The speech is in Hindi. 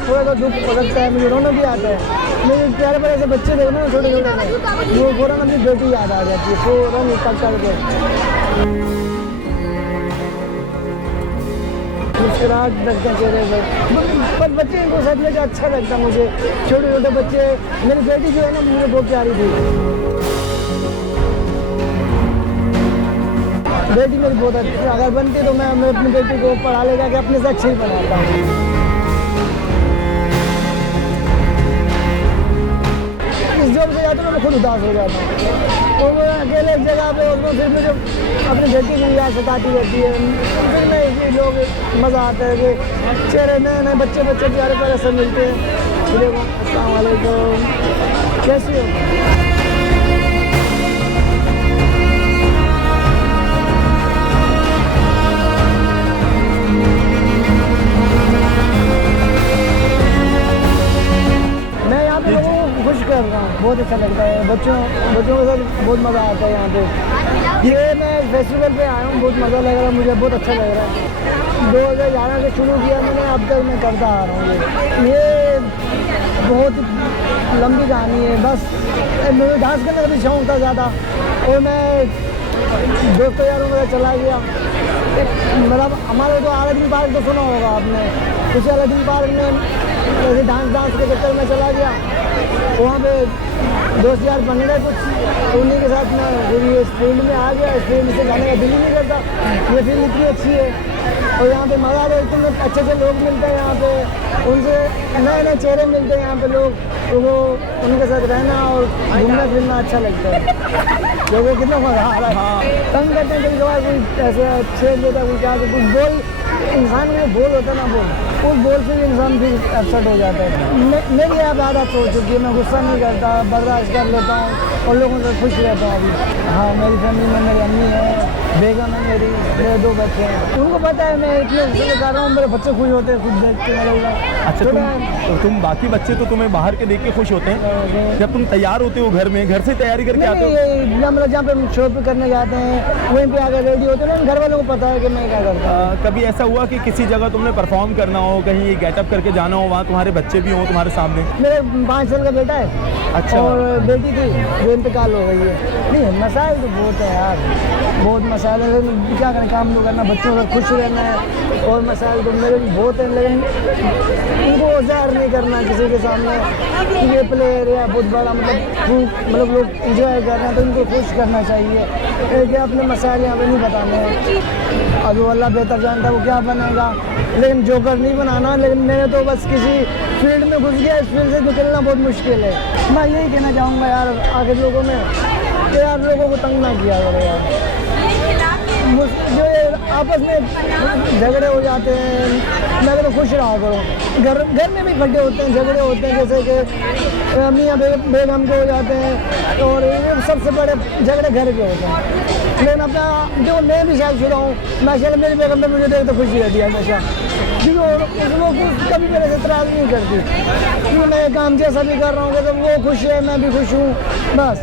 थोड़ा सा दुख हो सकता है, मुझे रोना भी आता है। मेरे प्यारे प्यारे ऐसे बच्चे देखना ना छोटे छोटे से, वो फ़ौरन अपनी बेटी याद आ जाती है, फ़ौरन टक करके मुस्कुराहट रखते हैं चेहरे पर बच्चे को सच में अच्छा लगता है मुझे। छोटे छोटे बच्चे, मेरी बेटी जो है ना मुझे बहुत प्यारी थी, बेटी मेरी बहुत अच्छी, अगर बनती तो मैं अपनी बेटी को पढ़ा ले जाके अपने से अच्छी ही बनाता हूँ। इस जॉब से जाता हूँ मैं खुद उदास हो जाता हूँ, और मैं अकेले एक जगह पे और फिर मुझे अपनी बेटी की याद सताती रहती है। फिर मैं इसी लोग मज़ा आता है कि चेहरे नए नए बच्चे प्यारे प्यारे सब मिलते हैं। अस्सलाम वालेकुम, कैसी हो? खुश कर रहा हूँ, बहुत अच्छा लगता है। बच्चों के साथ बहुत मज़ा आता है यहाँ पे। ये मैं फेस्टिवल पे आया हूँ, बहुत मज़ा लग रहा है मुझे, बहुत अच्छा लग रहा है। 2011 से शुरू किया मैंने, अब तक मैं करता आ रहा हूँ। ये बहुत लंबी कहानी है। बस मुझे डांस करने का भी शौक था ज़्यादा, और मैं दोस्तों यारों के साथ चला गया। मतलब हमारे तो अलादीन पार्क तो सुना होगा आपने, उसी अलादीन पार्क में ऐसे डांस के चक्कर में चला गया। वहाँ पे दोस्त यार बन गए कुछ, उन्हीं के साथ मैं इस फील्ड में आ गया। इस फील्ड से जाने का दिल ही नहीं करता, ये फील्ड इतनी अच्छी है और यहाँ पे मज़ा आता है। इतने अच्छे लोग मिलते हैं यहाँ पे, उनसे नए नए चेहरे मिलते हैं यहाँ पे लोग, तो वो उनके साथ रहना और घूमना फिरना अच्छा लगता है। लोगों को कितना मज़ा आ रहा है। तंग करते हैं कभी कभार, कोई ऐसे छेड़ देता है, कोई क्या कुछ बोल, इंसान में बोल होता है ना, उस बोल से भी इंसान फिर अपसेट हो जाता है। मेरी अब आदत हो चुकी है, मैं गुस्सा नहीं करता, बर्दाश्त कर लेता हूँ और लोगों से खुश रहता हूँ अभी। हाँ, मेरी फैमिली में मेरी अम्मी है, बेगम है मेरी, मेरे 2 बच्चे हैं। उनको पता है मैं इतने उससे कर रहा हूँ, मेरे बच्चे खुश होते हैं खुद देख के। अच्छा, तुम बाकी बच्चे तो तुम्हें बाहर के देख के खुश होते हैं, जब तुम तैयार होते हो घर में, घर से तैयारी करके आते हो? मतलब जहाँ पे शॉपिंग करने जाते हैं वहीं पे आकर रेडी होते हैं, घर वालों को पता है कि मैं क्या करता हूँ। कभी ऐसा हुआ कि किसी जगह तुमने परफॉर्म करना हो, कहीं गेटअप करके जाना हो, वहाँ तुम्हारे बच्चे भी हों तुम्हारे सामने? मेरे 5 साल का बेटा है। अच्छा। और बेटी थी जो इंतकाल हो गई है। नहीं, मसाइल तो बहुत है यार, बहुत मसाइल है, लेकिन क्या करें, काम तो करना, बच्चों का खुश रहना है। और मसाइल तो मेरे भी बहुत हैं, लेकिन उनको ज़ाहिर नहीं करना किसी के सामने कि ये प्लेयर है बहुत बड़ा, मतलब लोग इंजॉय कर रहे हैं तो इनको खुश करना चाहिए। कि अपने मसाइल यहाँ पे नहीं बताने हैं। अब वो अल्लाह बेहतर जानता है वो क्या बनेगा, लेकिन जोकर नहीं बनाना। लेकिन मैंने तो बस किसी फील्ड में घुस गया, इस फील्ड से निकलना बहुत मुश्किल है। मैं यही कहना चाहूँगा यार आगे लोगों में कि यार लोगों को तंग ना किया करो यार। जो आपस में झगड़े हो जाते हैं, मैं तो खुश रहा करो। घर में भी गड्ढे होते हैं, झगड़े होते हैं, जैसे कि मियाँ बेगम के हो जाते हैं, और ये सबसे बड़े झगड़े घर के होते हैं। लेकिन अपना जो मैं भी शादीशुदा हूँ, माशाल्लाह मेरी बेगम ने मुझे देख तो खुशी रहती है हमेशा, क्योंकि वो कभी मेरे से इतराज़ नहीं करती, क्योंकि मैं काम जैसा भी कर रहा हूँ तो वो खुश है, मैं भी खुश हूँ, बस।